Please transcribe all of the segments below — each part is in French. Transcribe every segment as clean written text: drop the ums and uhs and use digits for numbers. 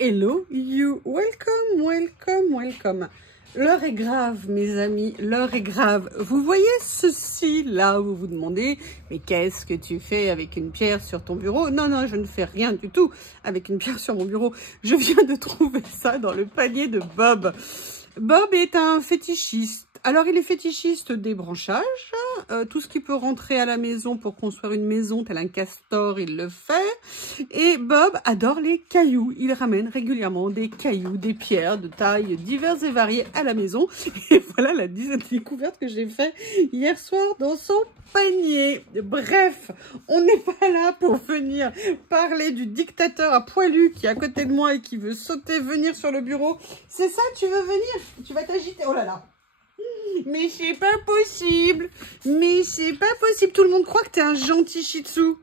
Hello you, welcome, welcome, welcome. L'heure est grave, mes amis, l'heure est grave. Vous voyez ceci là, vous vous demandez, mais qu'est-ce que tu fais avec une pierre sur ton bureau? Non, non, je ne fais rien du tout avec une pierre sur mon bureau. Je viens de trouver ça dans le panier de Bob. Bob est un fétichiste. Alors, il est fétichiste des branchages. Tout ce qui peut rentrer à la maison pour construire une maison, tel un castor, il le fait. Et Bob adore les cailloux. Il ramène régulièrement des cailloux, des pierres de tailles diverses et variées à la maison. Et voilà la découverte que j'ai faite hier soir dans son panier. Bref, on n'est pas là pour venir parler du dictateur à poilu qui est à côté de moi et qui veut sauter, venir sur le bureau. C'est ça, tu veux venir? Tu vas t'agiter? Oh là là! Mais c'est pas possible. Mais c'est pas possible. Tout le monde croit que t'es un gentil shih tzu.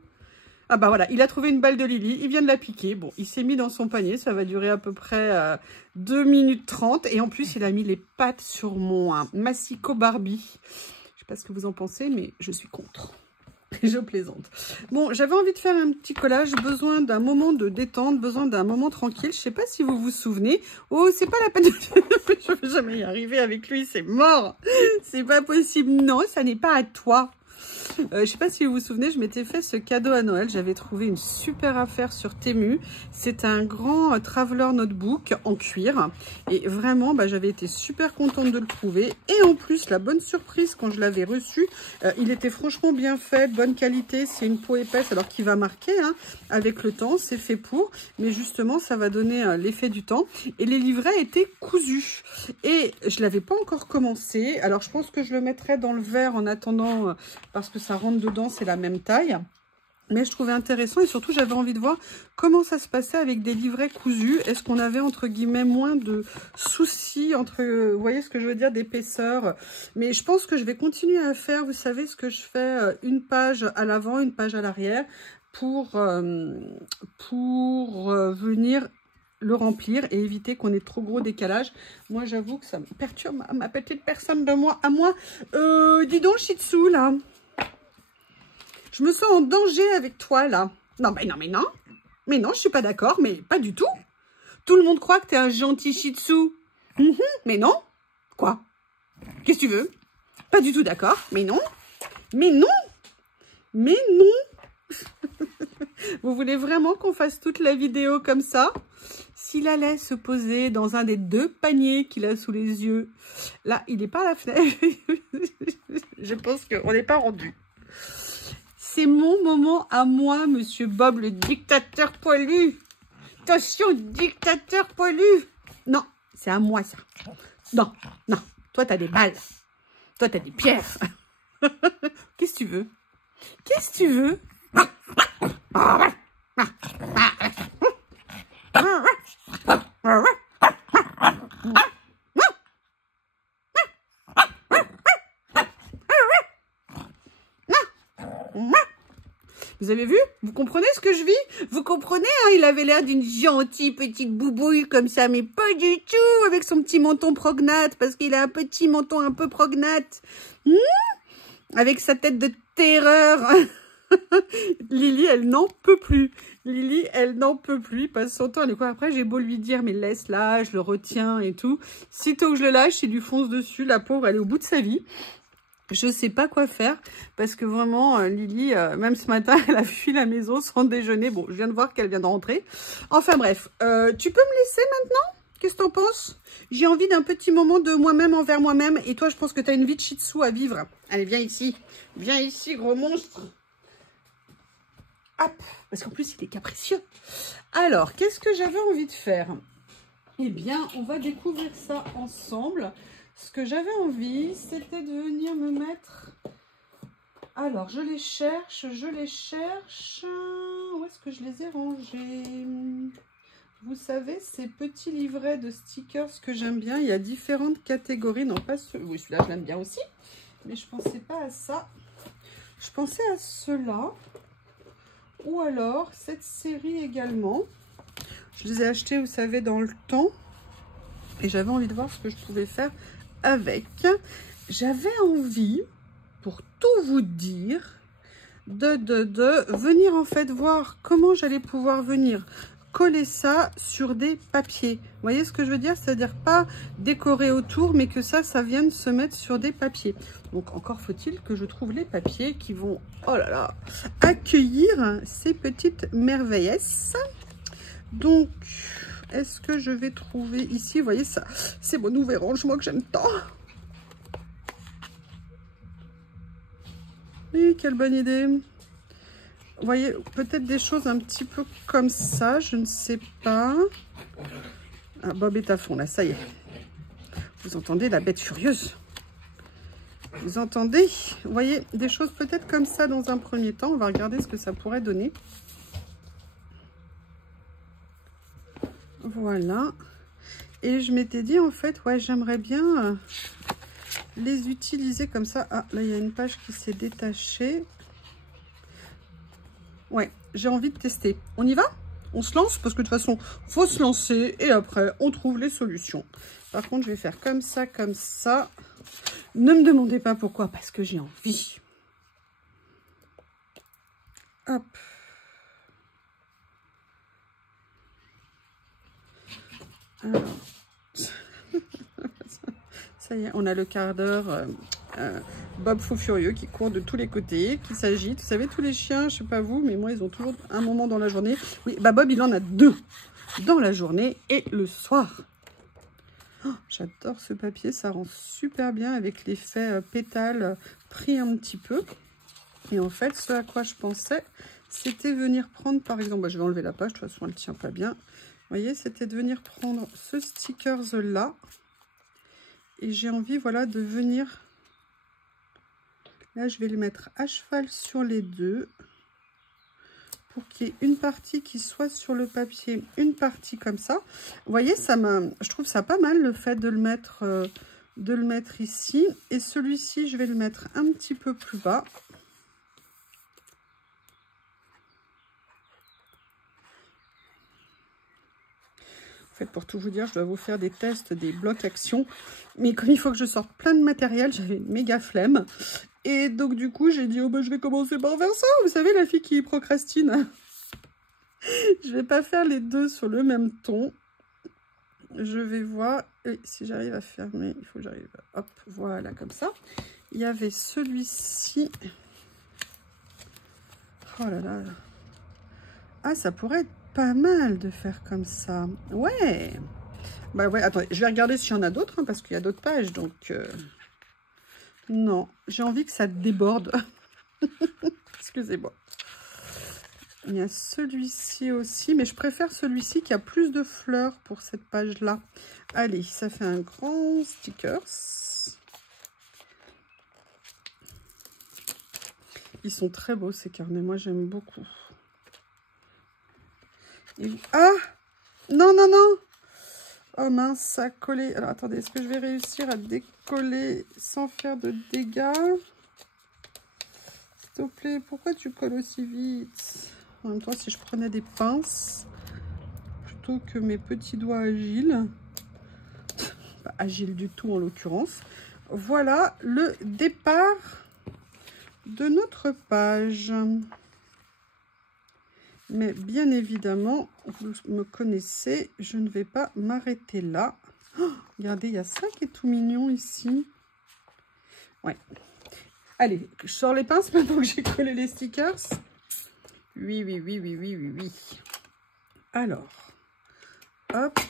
Ah bah voilà, il a trouvé une balle de Lily. Il vient de la piquer. Bon, il s'est mis dans son panier. Ça va durer à peu près 2 minutes 30. Et en plus, il a mis les pattes sur mon Massico Barbie. Je sais pas ce que vous en pensez, mais je suis contre. Je plaisante. Bon, j'avais envie de faire un petit collage, besoin d'un moment de détente, besoin d'un moment tranquille. Je sais pas si vous vous souvenez. Oh, c'est pas la peine de... Je vais jamais y arriver avec lui, c'est mort. C'est pas possible. Non, ça n'est pas à toi. Je sais pas si vous vous souvenez, je m'étais fait ce cadeau à Noël. J'avais trouvé une super affaire sur Temu. C'est un grand Traveler Notebook en cuir. Et vraiment, j'avais été super contente de le trouver. Et en plus, la bonne surprise quand je l'avais reçu, il était franchement bien fait, bonne qualité. C'est une peau épaisse, alors qui va marquer avec le temps. C'est fait pour. Mais justement, ça va donner l'effet du temps. Et les livrets étaient cousus. Et je l'avais pas encore commencé. Alors, je pense que je le mettrai dans le verre en attendant... parce que ça rentre dedans, c'est la même taille. Mais je trouvais intéressant et surtout, j'avais envie de voir comment ça se passait avec des livrets cousus. Est-ce qu'on avait, entre guillemets, moins de soucis entre, vous voyez ce que je veux dire, d'épaisseur. Mais je pense que je vais continuer à faire, vous savez, ce que je fais, une page à l'avant, une page à l'arrière, pour venir le remplir et éviter qu'on ait trop gros décalage. Moi, j'avoue que ça me perturbe ma petite personne de moi à moi. Dis donc, Shih Tzu, là. Je me sens en danger avec toi, là. Non, mais non, mais non. Mais non, je suis pas d'accord, mais pas du tout. Tout le monde croit que tu es un gentil Shih Tzu. Mais non. Quoi? Qu'est-ce que tu veux? Pas du tout d'accord. Mais non. Mais non. Mais non. Vous voulez vraiment qu'on fasse toute la vidéo comme ça? S'il allait se poser dans un des 2 paniers qu'il a sous les yeux. Là, il n'est pas à la fenêtre. Je pense qu'on n'est pas rendu. C'est mon moment à moi, monsieur Bob, le dictateur poilu. Attention, dictateur poilu. Non, c'est à moi, ça. Non, non. Toi, t'as des balles. Toi, t'as des pierres. Qu'est-ce que tu veux? Qu'est-ce que tu veux? Vous avez vu? Vous comprenez ce que je vis? Vous comprenez, il avait l'air d'une gentille petite boubouille comme ça, mais pas du tout, avec son petit menton prognate, parce qu'il a un petit menton un peu prognate. Avec sa tête de terreur. Lily, elle n'en peut plus. Lily, elle n'en peut plus. Il passe son temps. Et quoi, après, j'ai beau lui dire, mais laisse-la, je le retiens et tout. Sitôt que je le lâche, il lui fonce dessus. La pauvre, elle est au bout de sa vie. Je sais pas quoi faire parce que vraiment, Lily, même ce matin, elle a fui la maison sans déjeuner. Bon, je viens de voir qu'elle vient de rentrer. Enfin bref, tu peux me laisser maintenant? Qu'est-ce que t'en penses? J'ai envie d'un petit moment de moi-même envers moi-même. Et toi, je pense que tu as une vie de Shih Tzu à vivre. Allez, viens ici. Viens ici, gros monstre. Hop, parce qu'en plus, il est capricieux. Alors, qu'est-ce que j'avais envie de faire? Eh bien, on va découvrir ça ensemble. Ce que j'avais envie, c'était de venir me mettre... Alors, je les cherche. Où est-ce que je les ai rangés? Vous savez, ces petits livrets de stickers que j'aime bien. Il y a différentes catégories. Non, pas celui-là. Oui, celui-là, je l'aime bien aussi. Mais je pensais pas à ça. Je pensais à ceux-là. Ou alors, cette série également. Je les ai achetés, vous savez, dans le temps. Et j'avais envie de voir ce que je pouvais faire avec. J'avais envie, pour tout vous dire, de venir en fait voir comment j'allais pouvoir venir coller ça sur des papiers. Vous voyez ce que je veux dire? C'est-à-dire pas décorer autour, mais que ça vienne se mettre sur des papiers. Donc encore faut-il que je trouve les papiers qui vont, oh là là, accueillir ces petites merveillesses. Donc, est-ce que je vais trouver ici, vous voyez ça, c'est mon nouvel rangement que j'aime tant. Oui, quelle bonne idée. Vous voyez, peut-être des choses un petit peu comme ça, je ne sais pas. Ah, Bob est à fond, là, ça y est. Vous entendez la bête furieuse? Vous entendez? Vous voyez, des choses peut-être comme ça dans un premier temps. On va regarder ce que ça pourrait donner. Voilà. Et je m'étais dit, en fait, ouais, j'aimerais bien les utiliser comme ça. Ah, là, il y a une page qui s'est détachée. Ouais, j'ai envie de tester. On y va? On se lance? Parce que de toute façon, il faut se lancer et après, on trouve les solutions. Par contre, je vais faire comme ça, comme ça. Ne me demandez pas pourquoi, parce que j'ai envie. Hop. Alors. Ça y est, on a le quart d'heure. Bob fou furieux qui court de tous les côtés, qui s'agite. Vous savez, tous les chiens, je sais pas vous, mais moi, ils ont toujours un moment dans la journée. Oui, bah Bob, il en a 2 dans la journée et le soir. Oh, j'adore ce papier, ça rend super bien avec l'effet pétale pris un petit peu. Et en fait, ce à quoi je pensais, c'était venir prendre, par exemple, bah, je vais enlever la page, de toute façon, elle tient pas bien. Vous voyez, c'était de venir prendre ce stickers-là. Et j'ai envie, voilà, de venir... Là, je vais le mettre à cheval sur les deux. Pour qu'il y ait une partie qui soit sur le papier, une partie comme ça. Vous voyez, je trouve ça pas mal, le fait de le mettre ici. Et celui-ci, je vais le mettre un petit peu plus bas. En fait, pour tout vous dire, je dois vous faire des tests, des blocs actions. Mais comme il faut que je sorte plein de matériel, j'avais une méga flemme. Et donc, du coup, j'ai dit, oh ben, je vais commencer par faire ça. Vous savez, la fille qui procrastine. Je vais pas faire les deux sur le même ton. Je vais voir. Et si j'arrive à fermer, il faut que j'arrive. Hop, voilà, comme ça. Il y avait celui-ci. Oh là là. Ah, ça pourrait être pas mal de faire comme ça. Ouais. Bah ouais, attendez, je vais regarder s'il y en a d'autres, hein, parce qu'il y a d'autres pages, donc... Non, j'ai envie que ça déborde. Excusez-moi. Il y a celui-ci aussi, mais je préfère celui-ci qui a plus de fleurs pour cette page-là. Allez, ça fait un grand sticker. Ils sont très beaux, ces carnets. Moi, j'aime beaucoup. Et... Ah! Non, non, non! Oh mince, ça a collé. Alors, attendez, est-ce que je vais réussir à décoller sans faire de dégâts? S'il te plaît, pourquoi tu colles aussi vite? En même temps, si je prenais des pinces, plutôt que mes petits doigts agiles, pas agiles du tout en l'occurrence, voilà le départ de notre page. Mais bien évidemment, vous me connaissez, je ne vais pas m'arrêter là. Oh, regardez, il y a ça qui est tout mignon ici. Ouais. Allez, je sors les pinces maintenant que j'ai collé les stickers. Oui, oui, oui, oui, oui, oui, oui. Alors, hop.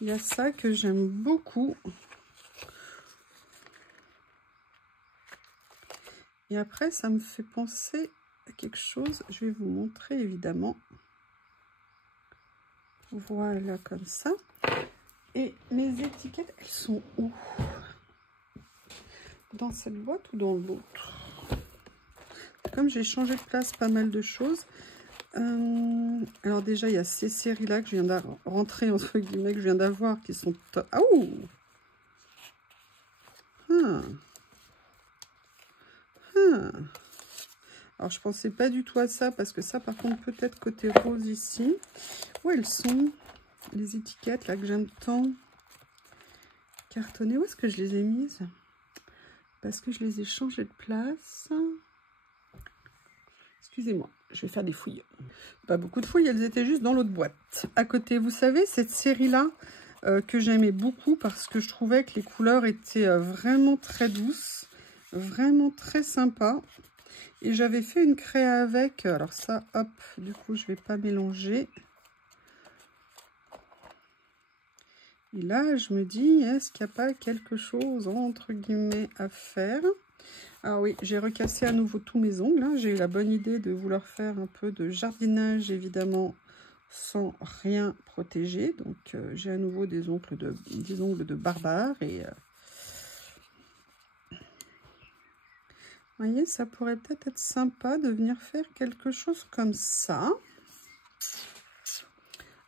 Il y a ça que j'aime beaucoup. Et après, ça me fait penser à quelque chose. Je vais vous montrer, évidemment. Voilà, comme ça. Et mes étiquettes, elles sont où? Dans cette boîte ou dans l'autre? Comme j'ai changé de place pas mal de choses. Alors déjà, il y a ces séries-là que je viens de rentrer, entre guillemets, que je viens d'avoir, qui sont top. Ah, ouh! Alors, je pensais pas du tout à ça, parce que ça, par contre, peut-être côté rose ici. Où elles sont, les étiquettes, là, que j'aime tant cartonner? Où est-ce que je les ai mises? Parce que je les ai changées de place. Est-ce Excusez-moi, je vais faire des fouilles. Pas beaucoup de fouilles, elles étaient juste dans l'autre boîte. À côté, vous savez, cette série-là que j'aimais beaucoup parce que je trouvais que les couleurs étaient vraiment très douces, vraiment très sympa. Et j'avais fait une créa avec, alors ça, hop, du coup, je vais pas mélanger. Et là, je me dis, est-ce qu'il n'y a pas quelque chose, entre guillemets, à faire? Ah oui, j'ai recassé à nouveau tous mes ongles. Hein. J'ai eu la bonne idée de vouloir faire un peu de jardinage, évidemment, sans rien protéger. Donc, j'ai à nouveau des ongles de barbare. Et vous voyez, ça pourrait peut-être être sympa de venir faire quelque chose comme ça.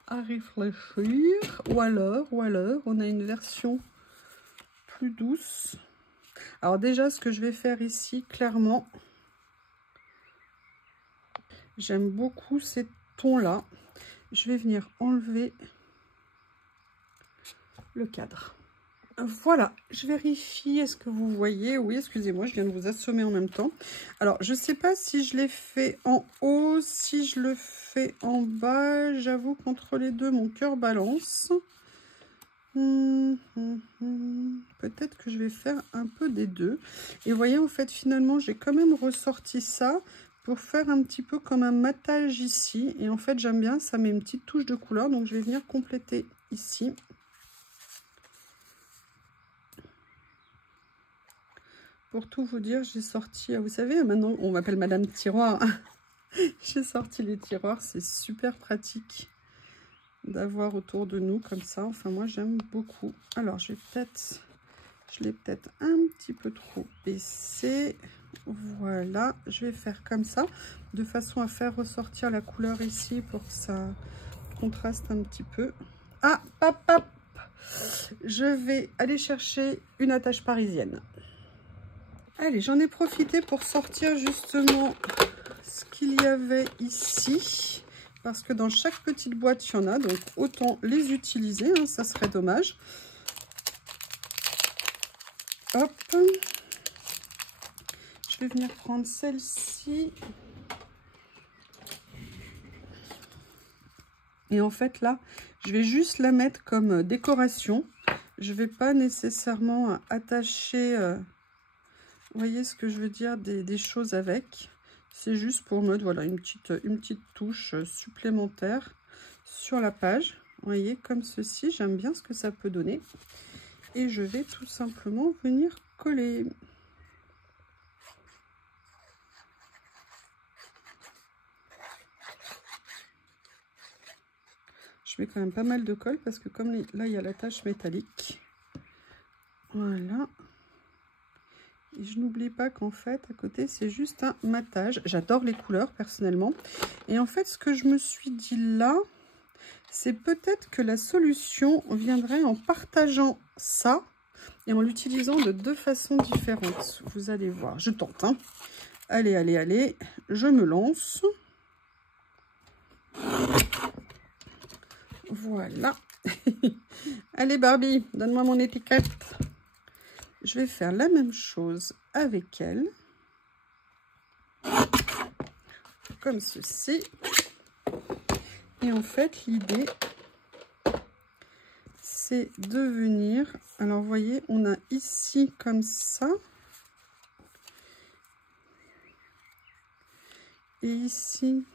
À réfléchir. Ou alors, on a une version plus douce. Alors déjà, ce que je vais faire ici, clairement, j'aime beaucoup ces tons-là. Je vais venir enlever le cadre. Voilà, je vérifie, est-ce que vous voyez? Oui, excusez-moi, je viens de vous assommer en même temps. Alors, je ne sais pas si je l'ai fait en haut, si je le fais en bas. J'avoue qu'entre les deux, mon cœur balance. Peut-être que je vais faire un peu des deux. Et vous voyez, en fait, finalement, j'ai quand même ressorti ça pour faire un petit peu comme un matage ici. Et en fait, j'aime bien, ça met une petite touche de couleur. Donc, je vais venir compléter ici. Pour tout vous dire, j'ai sorti, vous savez, maintenant, on m'appelle Madame Tiroir. J'ai sorti les tiroirs, c'est super pratique d'avoir autour de nous comme ça. Enfin, moi, j'aime beaucoup. Alors, je l'ai peut-être un petit peu trop baissé. Voilà, je vais faire comme ça, de façon à faire ressortir la couleur ici pour que ça contraste un petit peu. Ah, hop, hop. Je vais aller chercher une attache parisienne. Allez, j'en ai profité pour sortir justement ce qu'il y avait ici. Parce que dans chaque petite boîte, il y en a. Donc, autant les utiliser. Hein, ça serait dommage. Hop. Je vais venir prendre celle-ci. Et en fait, là, je vais juste la mettre comme décoration. Je ne vais pas nécessairement attacher... vous voyez ce que je veux dire, des choses avec. C'est juste pour mettre voilà, une petite touche supplémentaire sur la page. Vous voyez, comme ceci, j'aime bien ce que ça peut donner. Et je vais tout simplement venir coller. Je mets quand même pas mal de colle parce que comme là, il y a la tache métallique. Voilà. Et je n'oublie pas qu'en fait, à côté, c'est juste un matage. J'adore les couleurs, personnellement. Et en fait, ce que je me suis dit là, c'est peut-être que la solution viendrait en partageant ça et en l'utilisant de deux façons différentes. Vous allez voir, je tente. Hein. Allez, allez, allez, je me lance. Voilà. Allez Barbie, donne-moi mon étiquette. Je vais faire la même chose avec elle. Comme ceci. Et en fait, l'idée, c'est de venir... Alors, vous voyez, on a ici comme ça. Et ici,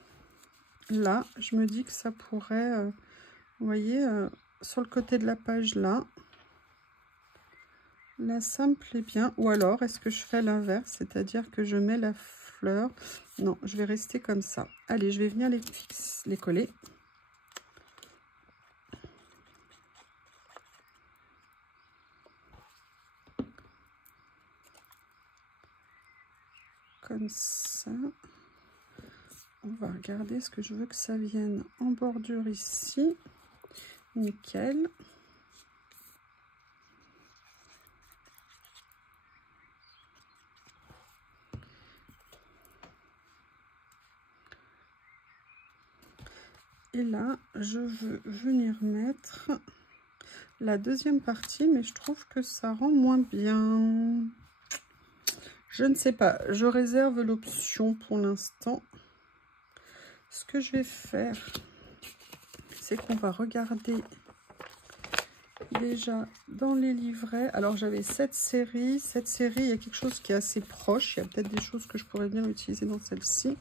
là, je me dis que ça pourrait... vous voyez, sur le côté de la page, là. Là, ça me plaît bien. Ou alors, est-ce que je fais l'inverse? C'est-à-dire que je mets la fleur. Non, je vais rester comme ça. Allez, je vais venir les coller. Comme ça. On va regarder ce que je veux que ça vienne en bordure ici. Nickel. Et là, je veux venir mettre la deuxième partie, mais je trouve que ça rend moins bien. Je ne sais pas, je réserve l'option pour l'instant. ce que je vais faire, c'est qu'on va regarder déjà dans les livrets. Alors j'avais cette série, il y a quelque chose qui est assez proche. Il y a peut-être des choses que je pourrais bien utiliser dans celle-ci.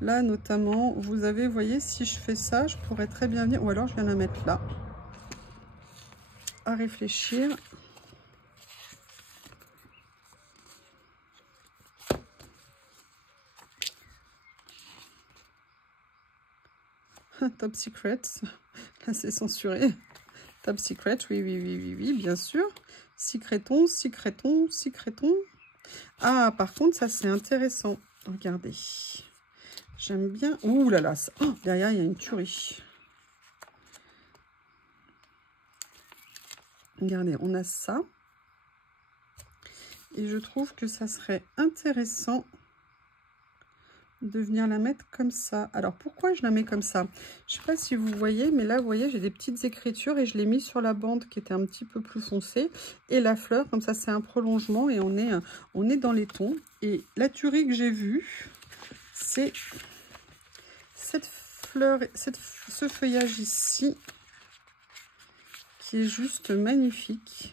Là notamment, vous avez, vous voyez, si je fais ça, je pourrais très bien venir, ou alors je viens la mettre là. À réfléchir. Top Secret, là c'est censuré. Top Secret, oui, bien sûr. Secreton. Ah, par contre, ça c'est intéressant. Regardez. J'aime bien. Ouh là là, ça... Oh, derrière il y a une tuerie. Regardez, on a ça. Et je trouve que ça serait intéressant de venir la mettre comme ça. Alors pourquoi je la mets comme ça? Je sais pas si vous voyez, mais là vous voyez j'ai des petites écritures et je l'ai mis sur la bande qui était un petit peu plus foncée, et la fleur comme ça c'est un prolongement et on est dans les tons. Et la tuerie que j'ai vue, c'est cette fleur, ce feuillage ici qui est juste magnifique.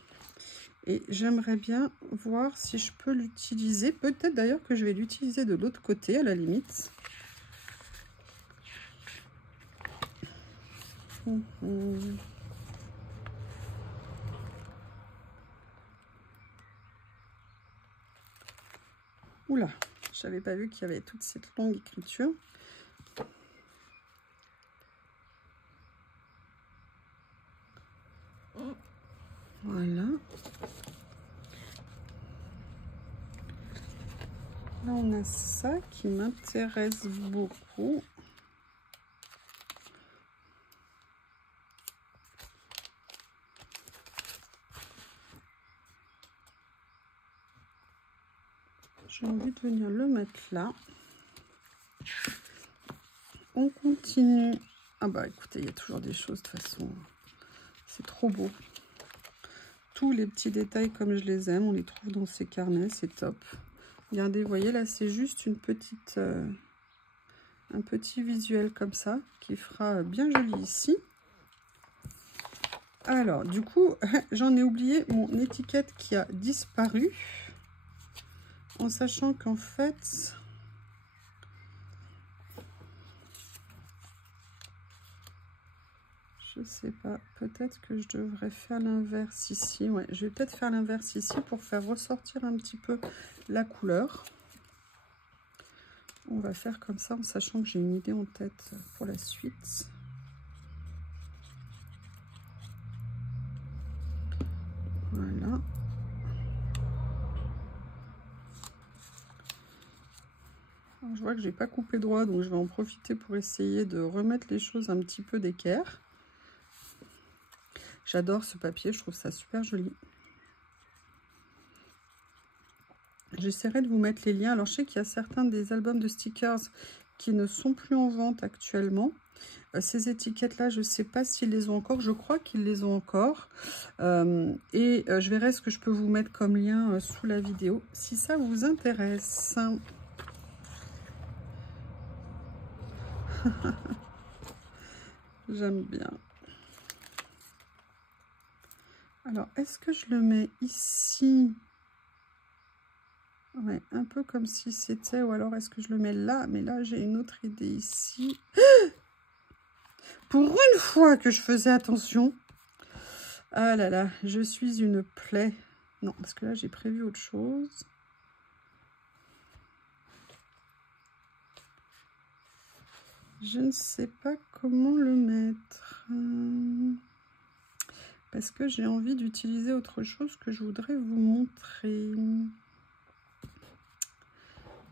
Et j'aimerais bien voir si je peux l'utiliser. Peut-être d'ailleurs que je vais l'utiliser de l'autre côté à la limite. Oula, je n'avais pas vu qu'il y avait toute cette longue écriture. Voilà. Là, on a ça qui m'intéresse beaucoup. J'ai envie de venir le mettre là. On continue. Ah bah écoutez, il y a toujours des choses de toute façon. C'est trop beau. Tous les petits détails comme je les aime, on les trouve dans ces carnets, c'est top. Regardez, vous voyez là, c'est juste une petite, un petit visuel comme ça qui fera bien joli ici. Alors, du coup, j'en ai oublié mon étiquette qui a disparu, en sachant qu'en fait, je sais pas, peut-être que je devrais faire l'inverse ici. Ouais, je vais peut-être faire l'inverse ici pour faire ressortir un petit peu la couleur. On va faire comme ça en sachant que j'ai une idée en tête pour la suite. Voilà. Alors, je vois que je n'ai pas coupé droit, donc je vais en profiter pour essayer de remettre les choses un petit peu d'équerre. J'adore ce papier, je trouve ça super joli. J'essaierai de vous mettre les liens. Alors, je sais qu'il y a certains des albums de stickers qui ne sont plus en vente actuellement. Ces étiquettes-là, je ne sais pas s'ils les ont encore. Je crois qu'ils les ont encore. Je verrai ce que je peux vous mettre comme lien sous la vidéo, si ça vous intéresse. J'aime bien. Alors, est-ce que je le mets ici? Ouais, un peu comme si c'était... Ou alors, est-ce que je le mets là? Mais là, j'ai une autre idée ici. Pour une fois que je faisais attention. Ah là là, je suis une plaie. Non, parce que là, j'ai prévu autre chose. Je ne sais pas comment le mettre. Parce que j'ai envie d'utiliser autre chose que je voudrais vous montrer.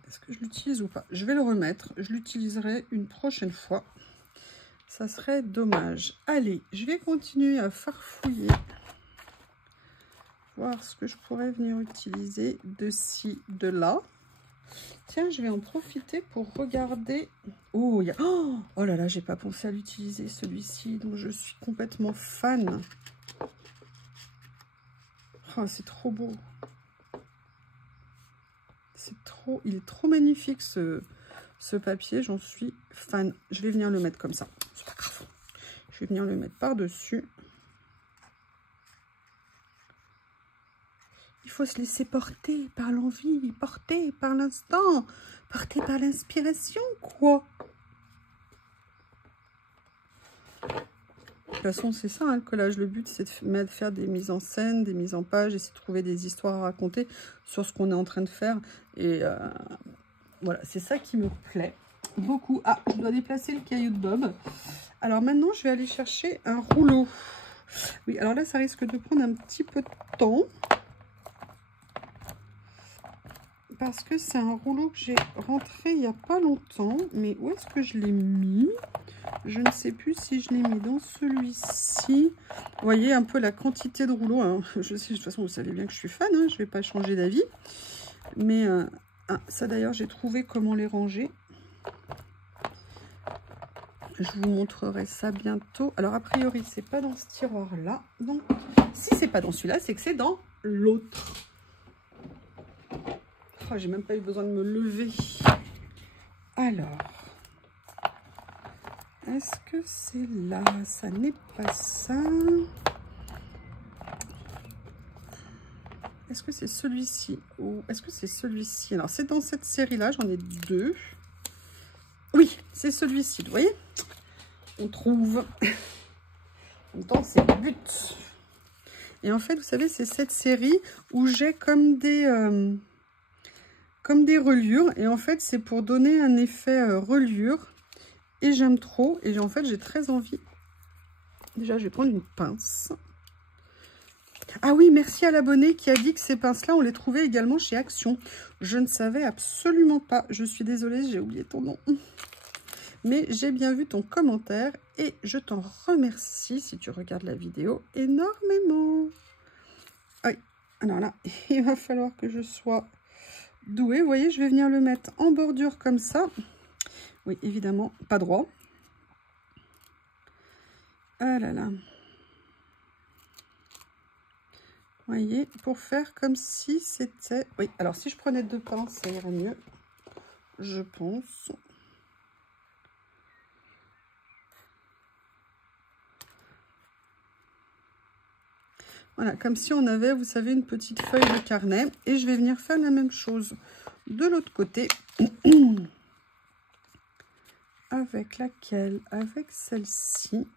Est-ce que je l'utilise ou pas? Je vais le remettre. Je l'utiliserai une prochaine fois. Ça serait dommage. Allez, je vais continuer à farfouiller. Voir ce que je pourrais venir utiliser de ci, de là. Tiens, je vais en profiter pour regarder. Oh, il y a... Oh là là, j'ai pas pensé à l'utiliser celui-ci, donc je suis complètement fan. Oh, c'est trop beau. C'est trop... Il est trop magnifique ce Ce papier, j'en suis fan. Je vais venir le mettre comme ça. C'est pas grave. Je vais venir le mettre par-dessus. Il faut se laisser porter par l'envie, porter par l'instant, porter par l'inspiration, quoi. De toute façon, c'est ça, hein, le collage. Le but, c'est de faire des mises en scène, des mises en page, essayer de trouver des histoires à raconter sur ce qu'on est en train de faire. Et voilà, c'est ça qui me plaît beaucoup. Ah, je dois déplacer le caillou de Bob. Alors maintenant, je vais aller chercher un rouleau. Oui, alors là, ça risque de prendre un petit peu de temps. Parce que c'est un rouleau que j'ai rentré il n'y a pas longtemps. Mais où est-ce que je l'ai mis? Je ne sais plus si je l'ai mis dans celui-ci. Vous voyez un peu la quantité de rouleaux. Hein. Je sais, de toute façon, vous savez bien que je suis fan. Hein. Je ne vais pas changer d'avis. Mais ça, d'ailleurs, j'ai trouvé comment les ranger. Je vous montrerai ça bientôt. Alors, a priori, c'est pas dans ce tiroir-là. Donc, si c'est pas dans celui-là, c'est que c'est dans l'autre. Oh, j'ai même pas eu besoin de me lever. Alors, est-ce que c'est là? Ça n'est pas ça. Est-ce que c'est celui-ci? Ou est-ce que c'est celui-ci? Alors, c'est dans cette série-là. J'en ai deux. Oui, c'est celui-ci. Vous voyez? On trouve. En même temps, c'est le but. Et en fait, vous savez, c'est cette série où j'ai comme des reliures. Et en fait, c'est pour donner un effet reliure. Et j'aime trop. Et en fait, j'ai très envie. Déjà, je vais prendre une pince. Ah oui, merci à l'abonné qui a dit que ces pinces-là, on les trouvait également chez Action. Je ne savais absolument pas. Je suis désolée, j'ai oublié ton nom. Mais j'ai bien vu ton commentaire et je t'en remercie si tu regardes la vidéo énormément. Oui, alors là, il va falloir que je sois douée. Vous voyez, je vais venir le mettre en bordure comme ça. Oui, évidemment, pas droit. Ah là là. Vous voyez, pour faire comme si c'était... Oui, alors si je prenais deux pinces, ça irait mieux, je pense. Voilà, comme si on avait, vous savez, une petite feuille de carnet. Et je vais venir faire la même chose de l'autre côté. Avec laquelle? Avec celle-ci.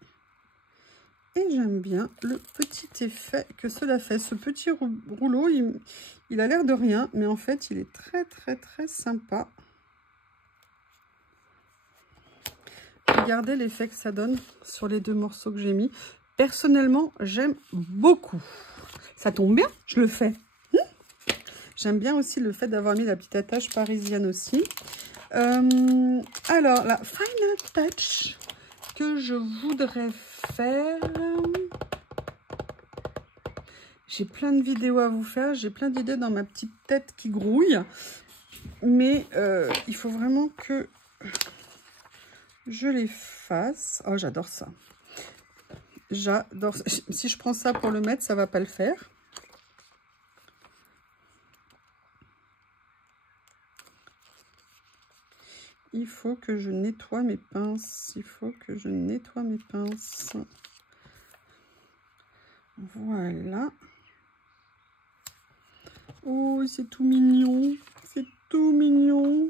Et j'aime bien le petit effet que cela fait. Ce petit rouleau, il a l'air de rien, mais en fait, il est très, très, très sympa. Regardez l'effet que ça donne sur les deux morceaux que j'ai mis. Personnellement, j'aime beaucoup. Ça tombe bien, je le fais. J'aime bien aussi le fait d'avoir mis la petite attache parisienne aussi. Alors, la final touch que je voudrais faire... J'ai plein de vidéos à vous faire. J'ai plein d'idées dans ma petite tête qui grouille. Mais il faut vraiment que je les fasse. Oh, j'adore ça. J'adore ça. Si je prends ça pour le mettre, ça va pas le faire. Il faut que je nettoie mes pinces. Il faut que je nettoie mes pinces. Voilà. Oh, c'est tout mignon. C'est tout mignon.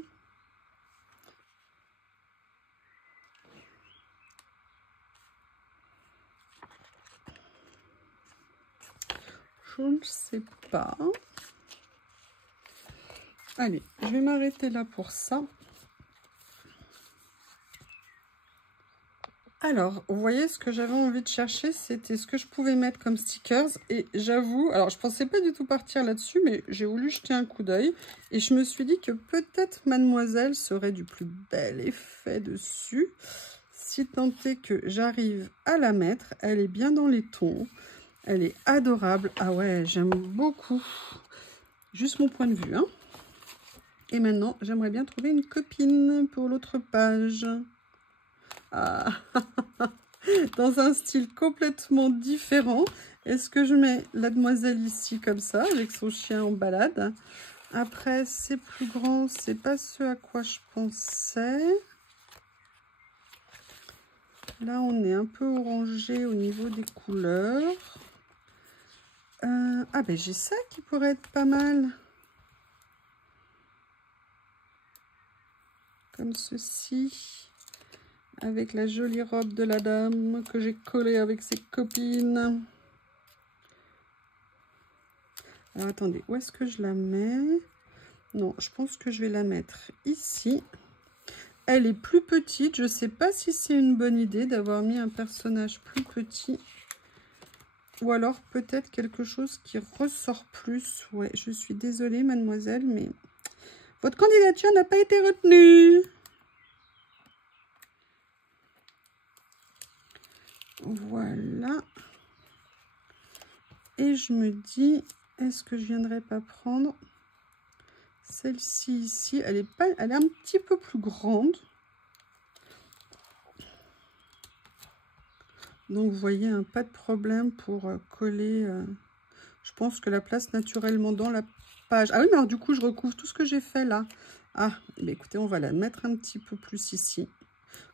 Je ne sais pas. Allez, je vais m'arrêter là pour ça. Alors, vous voyez, ce que j'avais envie de chercher, c'était ce que je pouvais mettre comme stickers. Et j'avoue, alors je pensais pas du tout partir là-dessus, mais j'ai voulu jeter un coup d'œil. Et je me suis dit que peut-être Mademoiselle serait du plus bel effet dessus. Si tant est que j'arrive à la mettre, elle est bien dans les tons. Elle est adorable. Ah ouais, j'aime beaucoup. Juste mon point de vue, hein. Et maintenant, j'aimerais bien trouver une copine pour l'autre page. Ah, dans un style complètement différent. Est-ce que je mets la demoiselle ici comme ça, avec son chien en balade? Après, c'est plus grand, c'est pas ce à quoi je pensais. Là, on est un peu orangé au niveau des couleurs. Ah ben, j'ai ça qui pourrait être pas mal. Comme ceci. Avec la jolie robe de la dame que j'ai collée avec ses copines. Alors, attendez, où est-ce que je la mets? Non, je pense que je vais la mettre ici. Elle est plus petite. Je ne sais pas si c'est une bonne idée d'avoir mis un personnage plus petit. Ou alors peut-être quelque chose qui ressort plus. Ouais, je suis désolée, mademoiselle, mais votre candidature n'a pas été retenue. Voilà. Et je me dis, est-ce que je viendrai pas prendre celle-ci ici? Elle est un petit peu plus grande. Donc, vous voyez, hein, pas de problème pour coller. Je pense que la place naturellement dans la page. Ah oui, mais alors du coup, je recouvre tout ce que j'ai fait là. Ah, mais écoutez, on va la mettre un petit peu plus ici.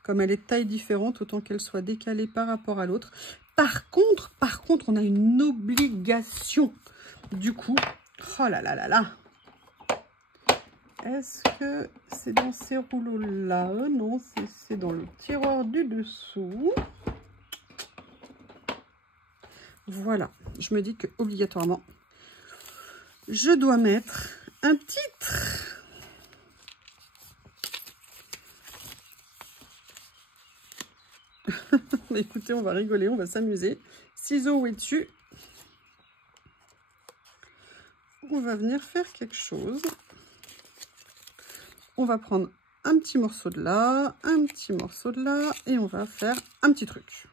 Comme elle est de taille différente, autant qu'elle soit décalée par rapport à l'autre. Par contre, on a une obligation. Du coup, oh là là là là. Est-ce que c'est dans ces rouleaux-là? Non, c'est dans le tiroir du dessous. Voilà, je me dis que obligatoirement, je dois mettre un titre. Écoutez, on va rigoler, on va s'amuser. Ciseaux, où es-tu? On va venir faire quelque chose. On va prendre un petit morceau de là, un petit morceau de là, et on va faire un petit truc.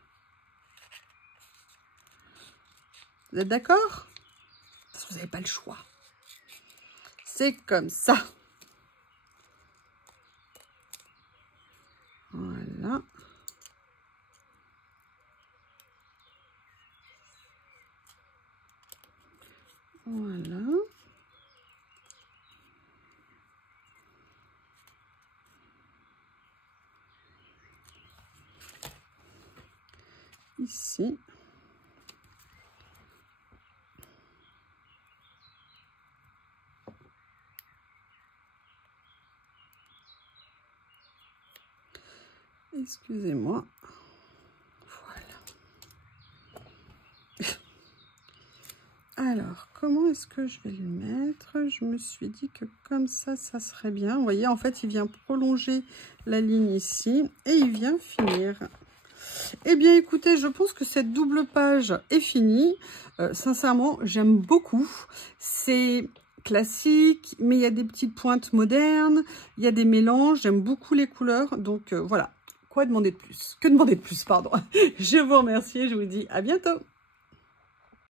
Vous êtes d'accord? Vous n'avez pas le choix. C'est comme ça. Voilà. Voilà. Ici. Excusez-moi. Voilà. Alors, comment est-ce que je vais le mettre? Je me suis dit que comme ça, ça serait bien. Vous voyez, en fait, il vient prolonger la ligne ici et il vient finir. Eh bien, écoutez, je pense que cette double page est finie. Sincèrement, j'aime beaucoup. C'est classique, mais il y a des petites pointes modernes. Il y a des mélanges. J'aime beaucoup les couleurs. Donc, voilà. Quoi demander de plus? Que demander de plus, pardon. Je vous remercie et je vous dis à bientôt.